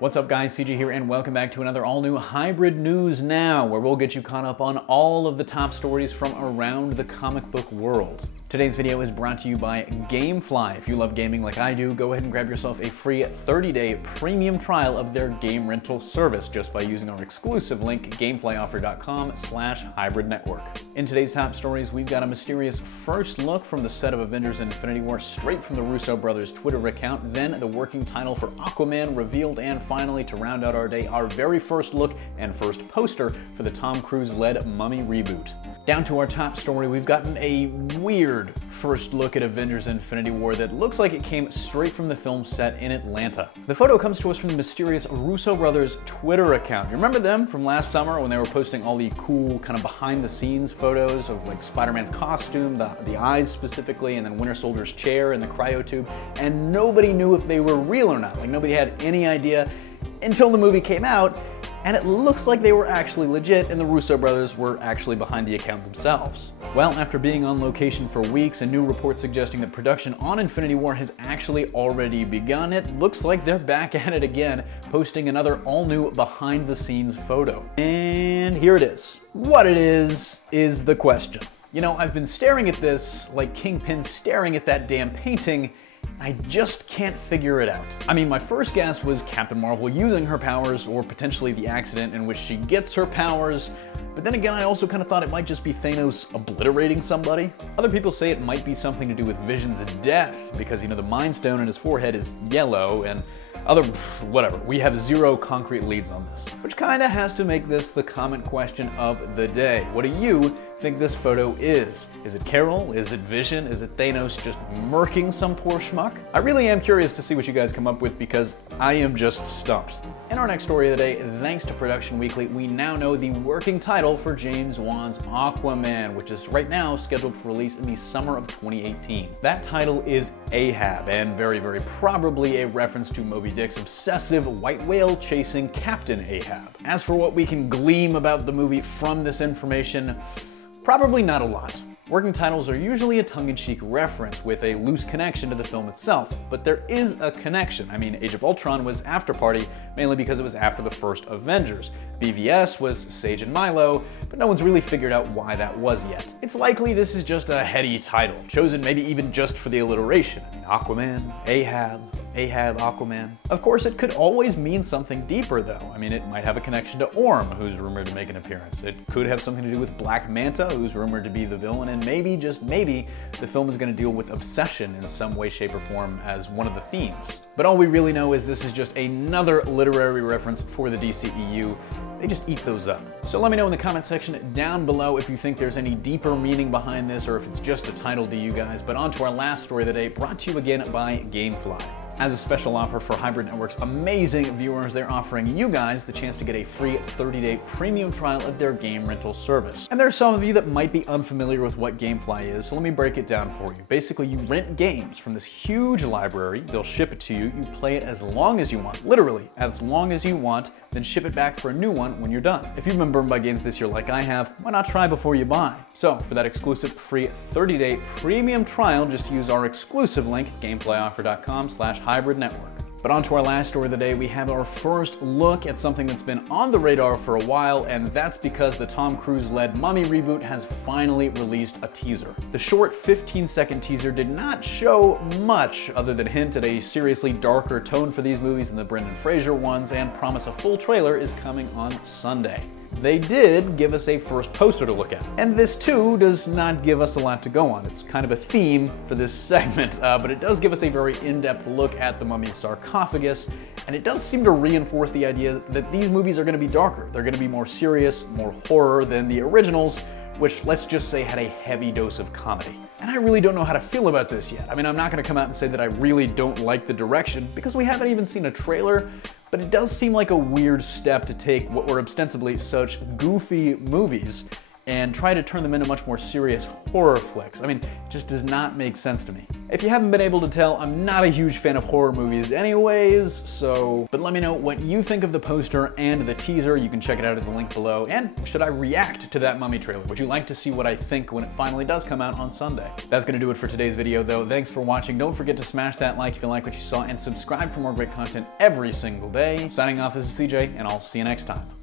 What's up guys, CJ here, and welcome back to another all-new Hybrid News Now, where we'll get you caught up on all of the top stories from around the comic book world. Today's video is brought to you by GameFly. If you love gaming like I do, go ahead and grab yourself a free 30-day premium trial of their game rental service just by using our exclusive link, gameflyoffer.com/hybridnetwork. In today's top stories, we've got a mysterious first look from the set of Avengers Infinity War straight from the Russo brothers' Twitter account, then the working title for Aquaman revealed, and finally, to round out our day, our very first look and first poster for the Tom Cruise-led Mummy reboot. Down to our top story, we've gotten a weird first look at Avengers Infinity War that looks like it came straight from the film set in Atlanta. The photo comes to us from the mysterious Russo brothers' Twitter account. You remember them from last summer when they were posting all the cool kind of behind-the-scenes photos of like Spider-Man's costume, the eyes specifically, and then Winter Soldier's chair and the cryo tube, and nobody knew if they were real or not. Like nobody had any idea until the movie came out, and it looks like they were actually legit and the Russo brothers were actually behind the account themselves. Well, after being on location for weeks and new reports suggesting that production on Infinity War has actually already begun, it looks like they're back at it again, posting another all-new behind-the-scenes photo. And here it is. What it is the question. You know, I've been staring at this like Kingpin staring at that damn painting, I just can't figure it out. I mean, my first guess was Captain Marvel using her powers, or potentially the accident in which she gets her powers, but then again, I also kind of thought it might just be Thanos obliterating somebody. Other people say it might be something to do with Vision's death, because, you know, the Mind Stone in his forehead is yellow, and whatever. We have zero concrete leads on this, which kind of has to make this the comment question of the day. What do you think this photo is? Is it Carol? Is it Vision? Is it Thanos just murking some poor schmuck? I really am curious to see what you guys come up with, because I am just stumped. In our next story of the day, thanks to Production Weekly, we now know the working title for James Wan's Aquaman, which is right now scheduled for release in the summer of 2018. That title is Ahab, and very, very probably a reference to Moby Dick's obsessive white whale chasing Captain Ahab. As for what we can glean about the movie from this information, probably not a lot. Working titles are usually a tongue-in-cheek reference with a loose connection to the film itself, but there is a connection. I mean, Age of Ultron was After Party, mainly because it was after the first Avengers. BVS was Sage and Milo, but no one's really figured out why that was yet. It's likely this is just a heady title, chosen maybe even just for the alliteration. I mean, Aquaman, Ahab, Aquaman. Of course, it could always mean something deeper though. I mean, it might have a connection to Orm, who's rumored to make an appearance. It could have something to do with Black Manta, who's rumored to be the villain, and maybe, just maybe, the film is going to deal with obsession in some way, shape, or form as one of the themes. But all we really know is this is just another literary reference for the DCEU. They just eat those up. So let me know in the comment section down below if you think there's any deeper meaning behind this, or if it's just a title to you guys. But on to our last story of the day, brought to you again by GameFly. As a special offer for Hybrid Network's amazing viewers, they're offering you guys the chance to get a free 30-day premium trial of their game rental service. And there's some of you that might be unfamiliar with what GameFly is, so let me break it down for you. Basically, you rent games from this huge library, they'll ship it to you, you play it as long as you want, literally as long as you want, then ship it back for a new one when you're done. If you've been burned by games this year like I have, why not try before you buy? So for that exclusive free 30-day premium trial, just use our exclusive link, gameflyoffer.com/hybridnetwork. But on to our last story of the day, we have our first look at something that's been on the radar for a while, and that's because the Tom Cruise-led Mummy reboot has finally released a teaser. The short 15-second teaser did not show much other than hint at a seriously darker tone for these movies than the Brendan Fraser ones, and promise a full trailer is coming on Sunday. They did give us a first poster to look at. And this too does not give us a lot to go on. It's kind of a theme for this segment, but it does give us a very in-depth look at the mummy's sarcophagus, and it does seem to reinforce the idea that these movies are going to be darker. They're going to be more serious, more horror than the originals, which, let's just say, had a heavy dose of comedy. And I really don't know how to feel about this yet. I mean, I'm not going to come out and say that I really don't like the direction, because we haven't even seen a trailer, but it does seem like a weird step to take what were ostensibly such goofy movies and try to turn them into much more serious horror flicks. I mean, it just does not make sense to me. If you haven't been able to tell, I'm not a huge fan of horror movies anyways, but let me know what you think of the poster and the teaser. You can check it out at the link below. And should I react to that Mummy trailer? Would you like to see what I think when it finally does come out on Sunday? That's gonna do it for today's video though. Thanks for watching. Don't forget to smash that like if you like what you saw and subscribe for more great content every single day. Signing off, this is CJ, and I'll see you next time.